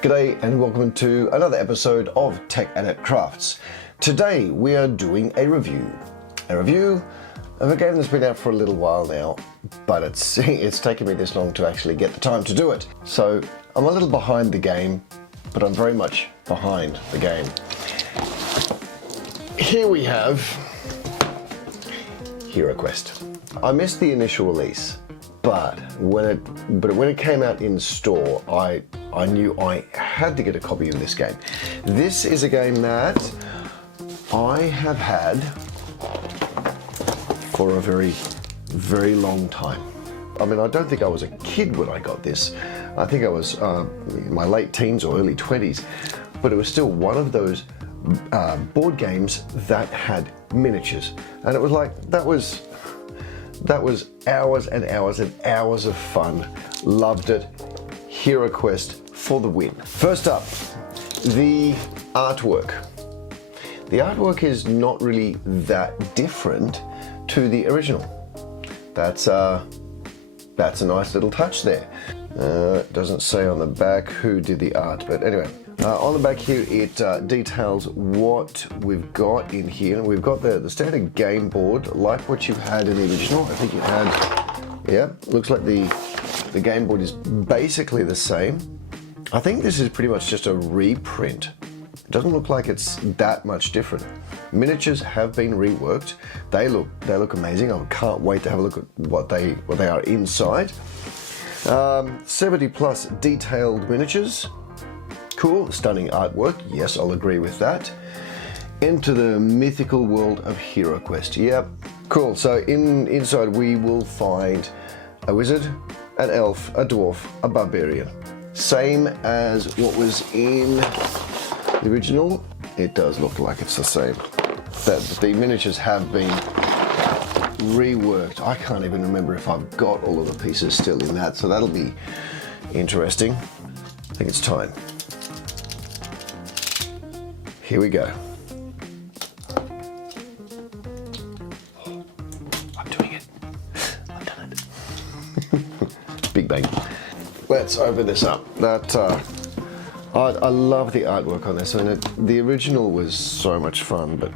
G'day and welcome to another episode of Tech Adept Crafts. Today we are doing a review of a game that's been out for a little while now, but it's taken me this long to actually get the time to do it. So I'm a little behind the game, but I'm very much behind the game. Here we have HeroQuest. I missed the initial release, but when it came out in store, I knew I had to get a copy of this game. This is a game that I have had for a very, very long time. I mean, I don't think I was a kid when I got this. I think I was in my late teens or early 20s, but it was still one of those board games that had miniatures. And it was like, that was hours and hours and hours of fun. Loved it. HeroQuest for the win. First up, the artwork. The artwork is not really that different to the original. That's a nice little touch there. It doesn't say on the back who did the art, but anyway. On the back here, it details what we've got in here. We've got the standard game board, like what you had in the original. I think you had, yeah, looks like the game board is basically the same. I think this is pretty much just a reprint. It doesn't look like it's that much different. Miniatures have been reworked. They look amazing. I can't wait to have a look at what they are inside. 70 plus detailed miniatures. Cool, stunning artwork. Yes, I'll agree with that. Into the mythical world of HeroQuest. Yep, cool. So inside we will find a wizard, an elf, a dwarf, a barbarian. Same as what was in the original. It does look like it's the same. The miniatures have been reworked. I can't even remember if I've got all of the pieces still in that, so that'll be interesting. I think it's time. Here we go. Oh, I'm doing it. I've done it. Big bang. Let's open this up. I love the artwork on this. I mean, the original was so much fun, but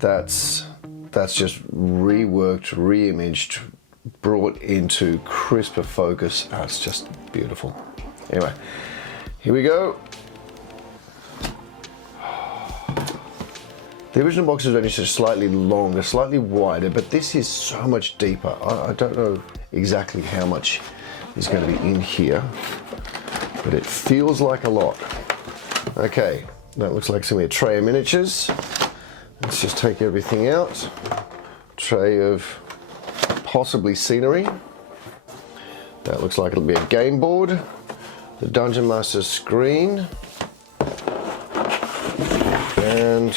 that's just reworked, reimaged, brought into crisper focus. Oh, it's just beautiful. Anyway, here we go. The original box is only just slightly longer, slightly wider, but this is so much deeper. I don't know exactly how much is going to be in here, but it feels like a lot. Okay, that looks like a tray of miniatures. Let's just take everything out. Tray of possibly scenery. That looks like it'll be a game board. The Dungeon Master screen. And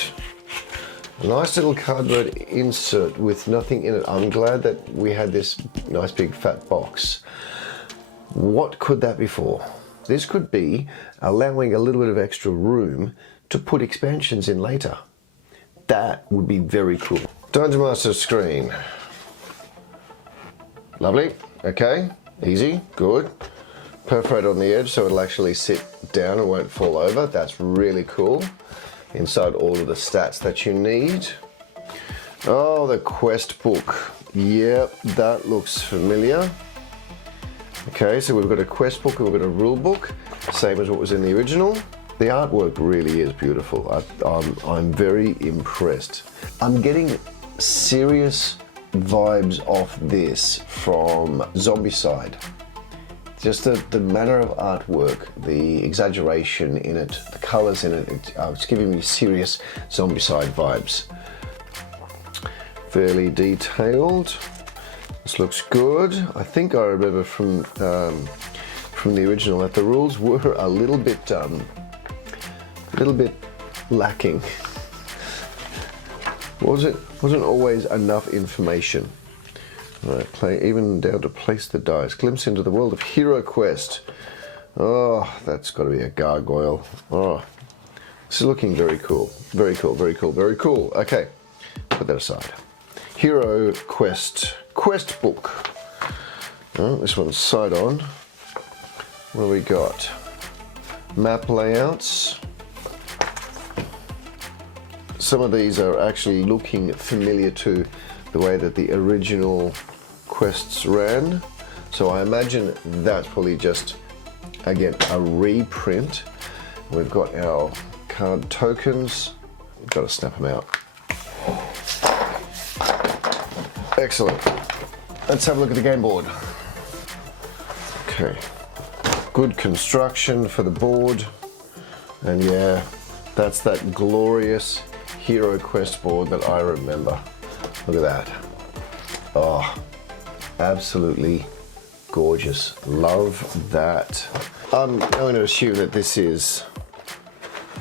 a nice little cardboard insert with nothing in it. I'm glad that we had this nice big fat box. What could that be for? This could be allowing a little bit of extra room to put expansions in later. That would be very cool. Dungeon Master screen. Lovely. Okay. Easy. Good. Perforate on the edge so it'll actually sit down and won't fall over. That's really cool. Inside all of the stats that you need. Oh, the quest book. Yep, that looks familiar. Okay, so we've got a quest book and we've got a rule book, same as what was in the original. The artwork really is beautiful. I'm very impressed. I'm getting serious vibes off this from Zombicide. Just the manner of artwork, the exaggeration in it, the colors in it, it's giving me serious Zombicide vibes. Fairly detailed. This looks good. I think I remember from the original that the rules were a little bit lacking. Wasn't always enough information. Right, play even down to place the dice. Glimpse into the world of HeroQuest. Oh, that's got to be a gargoyle. Oh, this is looking very cool. Very cool, very cool, very cool. Okay, put that aside. HeroQuest quest book. Oh, this one's side on. What do we got? map layouts. Some of these are actually looking familiar to the way that the original quests ran. So I imagine that's probably just, again, a reprint. We've got our card tokens. We've got to snap them out. Excellent. Let's have a look at the game board. Okay. Good construction for the board. And yeah, that's that glorious HeroQuest board that I remember. Look at that. Oh, absolutely gorgeous. Love that. I'm going to assume that this is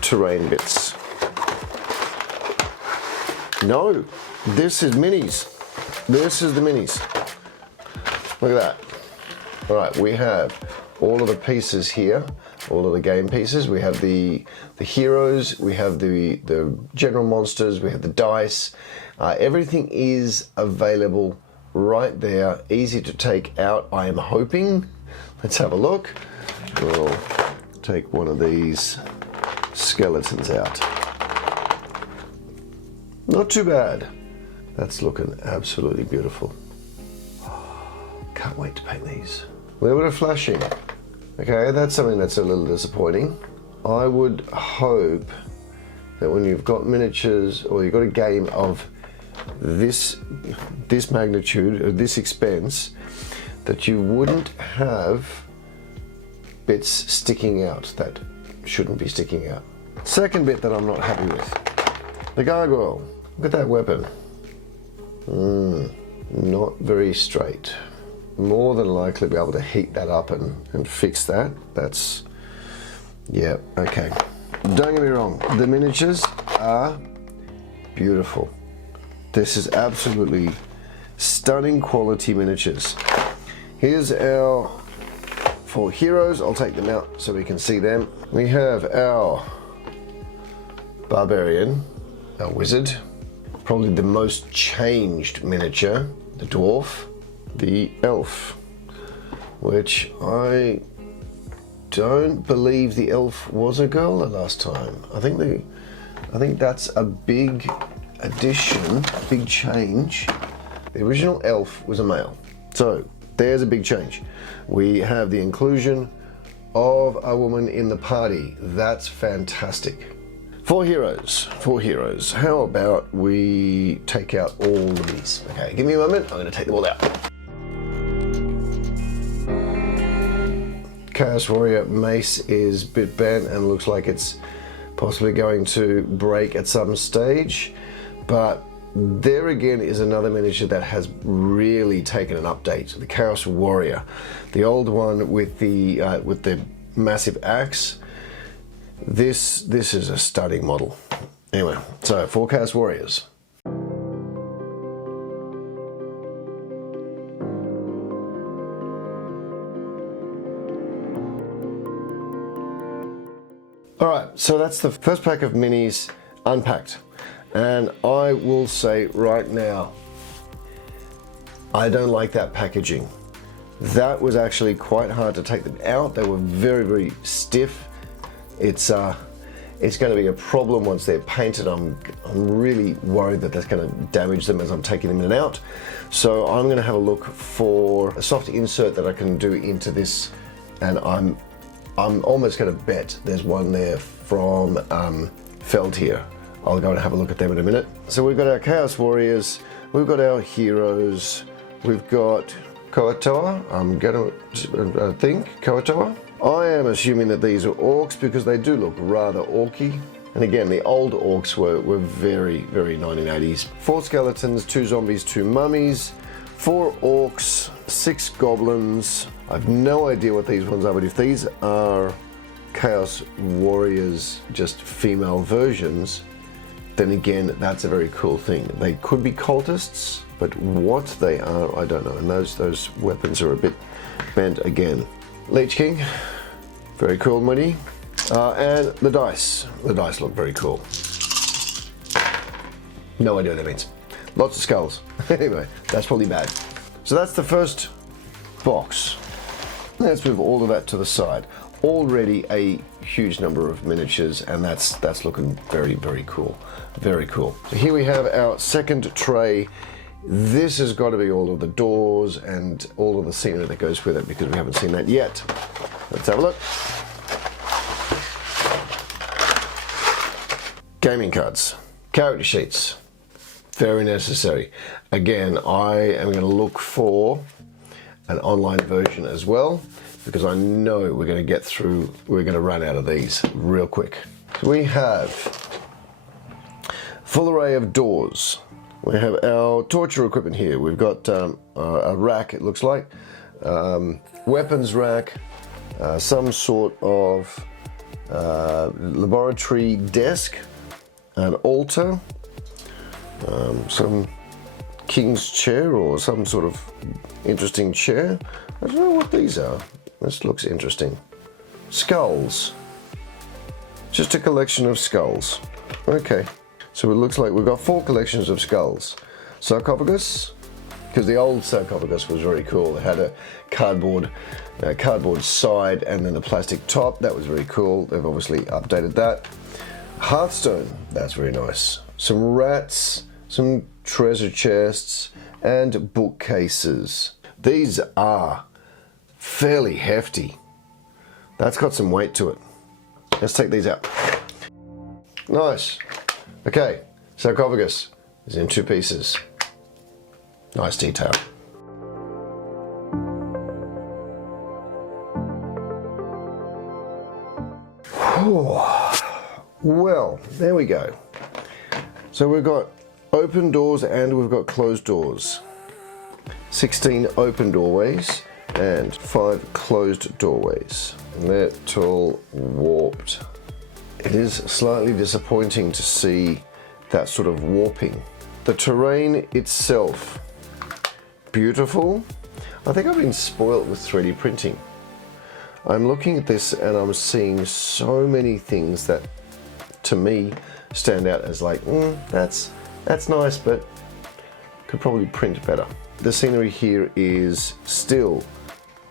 terrain bits. No, this is minis. This is the minis. Look at that. All right, we have all of the pieces here, all of the game pieces. We have the heroes, we have the general monsters, we have the dice. Everything is available right there, easy to take out, I am hoping. Let's have a look. We'll take one of these skeletons out. Not too bad. That's looking absolutely beautiful. Can't wait to paint these. A little bit of flashing. Okay, that's something that's a little disappointing. I would hope that when you've got miniatures or you've got a game of this magnitude, or this expense, that you wouldn't have bits sticking out that shouldn't be sticking out. Second bit that I'm not happy with, the gargoyle. Look at that weapon. Not very straight. More than likely be able to heat that up and fix that. That's, yeah, okay. Don't get me wrong, the miniatures are beautiful. This is absolutely stunning quality miniatures. Here's our 4 heroes. I'll take them out so we can see them. We have our barbarian, our wizard, probably the most changed miniature, the dwarf, the elf, which I don't believe the elf was a girl the last time. I think that's a big addition, big change. The original elf was a male, so there's a big change. We have the inclusion of a woman in the party. That's fantastic. 4 heroes. How about we take out all of these? Okay, give me a moment, I'm gonna take them all out. Chaos Warrior Mace is bit bent and looks like it's possibly going to break at some stage, but there again is another miniature that has really taken an update. The Chaos Warrior, the old one with the massive axe. This is a stunning model. Anyway, so 4 Chaos Warriors. All right, so that's the first pack of minis unpacked. And I will say right now, I don't like that packaging. That was actually quite hard to take them out. They were very, very stiff. It's going to be a problem once they're painted. I'm really worried that that's going to damage them as I'm taking them in and out. So I'm going to have a look for a soft insert that I can do into this, and I'm almost going to bet there's one there from Feld here. I'll go and have a look at them in a minute. So we've got our Chaos Warriors, we've got our heroes, we've got Koatoa, I'm going to think, Koatoa. I am assuming that these are orcs because they do look rather orky. And again, the old orcs were very, very 1980s. 4 skeletons, 2 zombies, 2 mummies, 4 orcs, 6 goblins. I've no idea what these ones are, but if these are Chaos Warriors, just female versions, then again, that's a very cool thing. They could be cultists, but what they are, I don't know. And those weapons are a bit bent again. Lich King, very cool, Moody. And the dice. The dice look very cool. No idea what that means. Lots of skulls. Anyway, that's probably bad. So that's the first box. Let's move all of that to the side. already a huge number of miniatures, and that's looking very, very cool. Very cool. So here we have our second tray. This has got to be all of the doors and all of the scenery that goes with it, because we haven't seen that yet. Let's have a look. Gaming cards, character sheets, very necessary. Again, I am going to look for an online version as well, because I know we're going to run out of these real quick. So we have full array of doors. We have our torture equipment here. We've got a rack, it looks like, weapons rack, some sort of laboratory desk, an altar, some king's chair or some sort of interesting chair. I don't know what these are. This looks interesting. Skulls. Just a collection of skulls. Okay. So it looks like we've got 4 collections of skulls. Sarcophagus, because the old sarcophagus was very cool. It had a cardboard side and then a plastic top. That was very cool. They've obviously updated that. Hearthstone, that's very nice. Some rats, some treasure chests, and bookcases. These are fairly hefty. That's got some weight to it. Let's take these out. Nice. Okay, sarcophagus is in 2 pieces. Nice detail. Well, there we go. So we've got open doors and we've got closed doors. 16 open doorways and 5 closed doorways. Little warped. It is slightly disappointing to see that sort of warping. The terrain itself, beautiful. I think I've been spoilt with 3D printing. I'm looking at this and I'm seeing so many things that to me stand out as like, that's nice, but could probably print better. The scenery here is still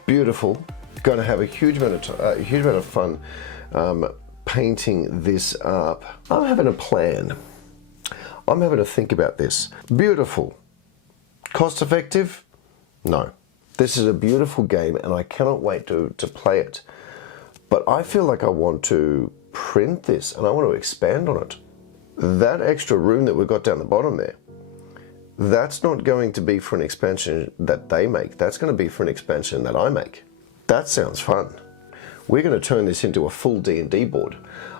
beautiful. Going to have a huge amount of fun painting this up. I'm having a plan. I'm having to think about this. Beautiful. Cost effective? No. This is a beautiful game and I cannot wait to play it. But I feel like I want to print this and I want to expand on it. That extra room that we've got down the bottom there, that's not going to be for an expansion that they make. That's going to be for an expansion that I make. That sounds fun. We're going to turn this into a full D&D board.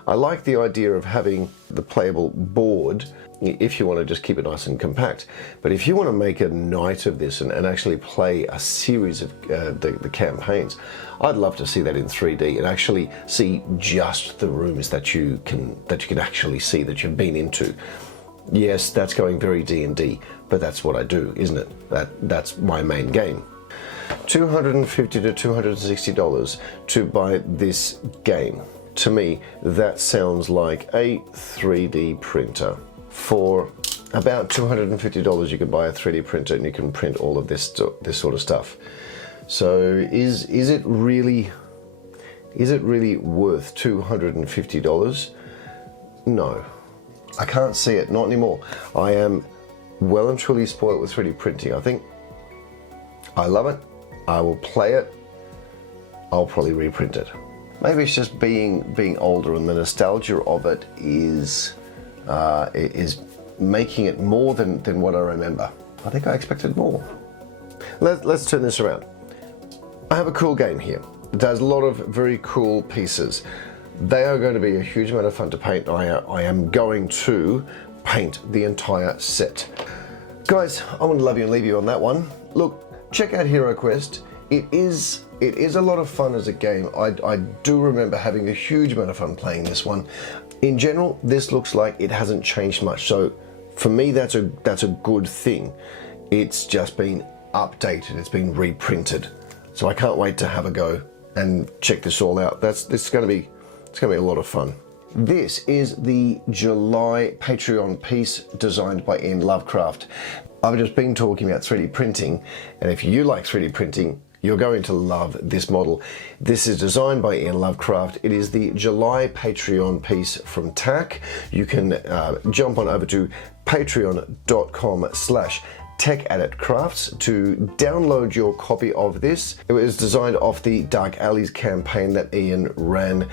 I like the idea of having the playable board if you want to just keep it nice and compact. But if you want to make a night of this and actually play a series of the campaigns, I'd love to see that in 3D and actually see just the rooms that you can actually see that you've been into. Yes, that's going very D&D, but that's what I do, isn't it? That's my main game. $250 to $260 to buy this game. To me, that sounds like a 3D printer. For about $250 you can buy a 3D printer and you can print all of this sort of stuff. So is it really worth $250? No, I can't see it, not anymore. I am well and truly spoiled with 3D printing. I think I love it. I will play it. I'll probably reprint it. Maybe it's just being older and the nostalgia of it is making it more than what I remember. I think I expected more. Let's turn this around. I have a cool game here. It has a lot of very cool pieces. They are going to be a huge amount of fun to paint. I am going to paint the entire set. Guys, I want to love you and leave you on that one. Look, check out HeroQuest. It is a lot of fun as a game. I do remember having a huge amount of fun playing this one. In general, this looks like it hasn't changed much. So for me, that's a good thing. It's just been updated. It's been reprinted. So I can't wait to have a go and check this all out. It's going to be a lot of fun. This is the July Patreon piece designed by Ian Lovecraft. I've just been talking about 3D printing, and if you like 3D printing, You're going to love this model. This is designed by Ian Lovecraft. It is the July Patreon piece from TAC. You can jump on over to patreon.com/TechAddictCrafts to download your copy of this. It was designed off the Dark Alleys campaign that Ian ran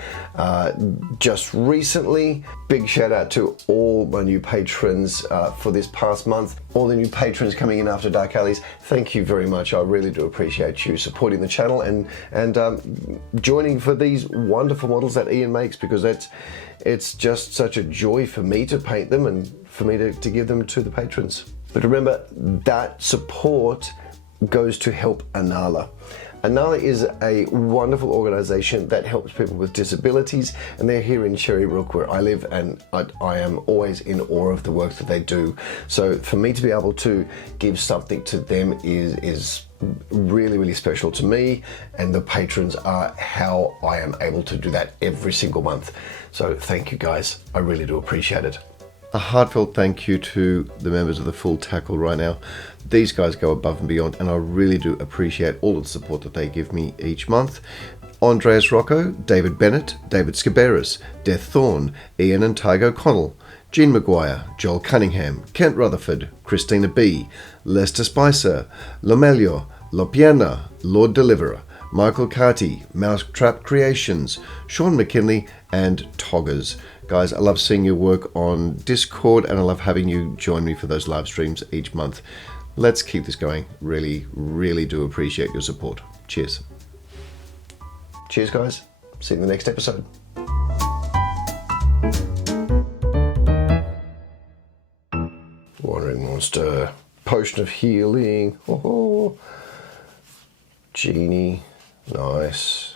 just recently. Big shout out to all my new patrons for this past month. All the new patrons coming in after Dark Alleys, thank you very much. I really do appreciate you supporting the channel and joining for these wonderful models that Ian makes, because it's just such a joy for me to paint them and for me to give them to the patrons. But remember, that support goes to help Anala. Anala is a wonderful organization that helps people with disabilities, and they're here in Cherrybrook where I live, and I am always in awe of the work that they do. So for me to be able to give something to them is really, really special to me, and the patrons are how I am able to do that every single month. So thank you guys, I really do appreciate it. A heartfelt thank you to the members of the Full Tackle right now. These guys go above and beyond, and I really do appreciate all of the support that they give me each month. Andreas Rocco, David Bennett, David Scaberis, Death Thorne, Ian and Tygo Connell, Jean Maguire, Joel Cunningham, Kent Rutherford, Christina B, Lester Spicer, Lomelio, Lopiana, Lord Deliverer, Michael Carty, Mousetrap Creations, Sean McKinley, and Toggers. Guys, I love seeing your work on Discord, and I love having you join me for those live streams each month. Let's keep this going. Really, really do appreciate your support. Cheers. Cheers, guys. See you in the next episode. Wandering Monster. Potion of Healing. Oh, Genie. Nice.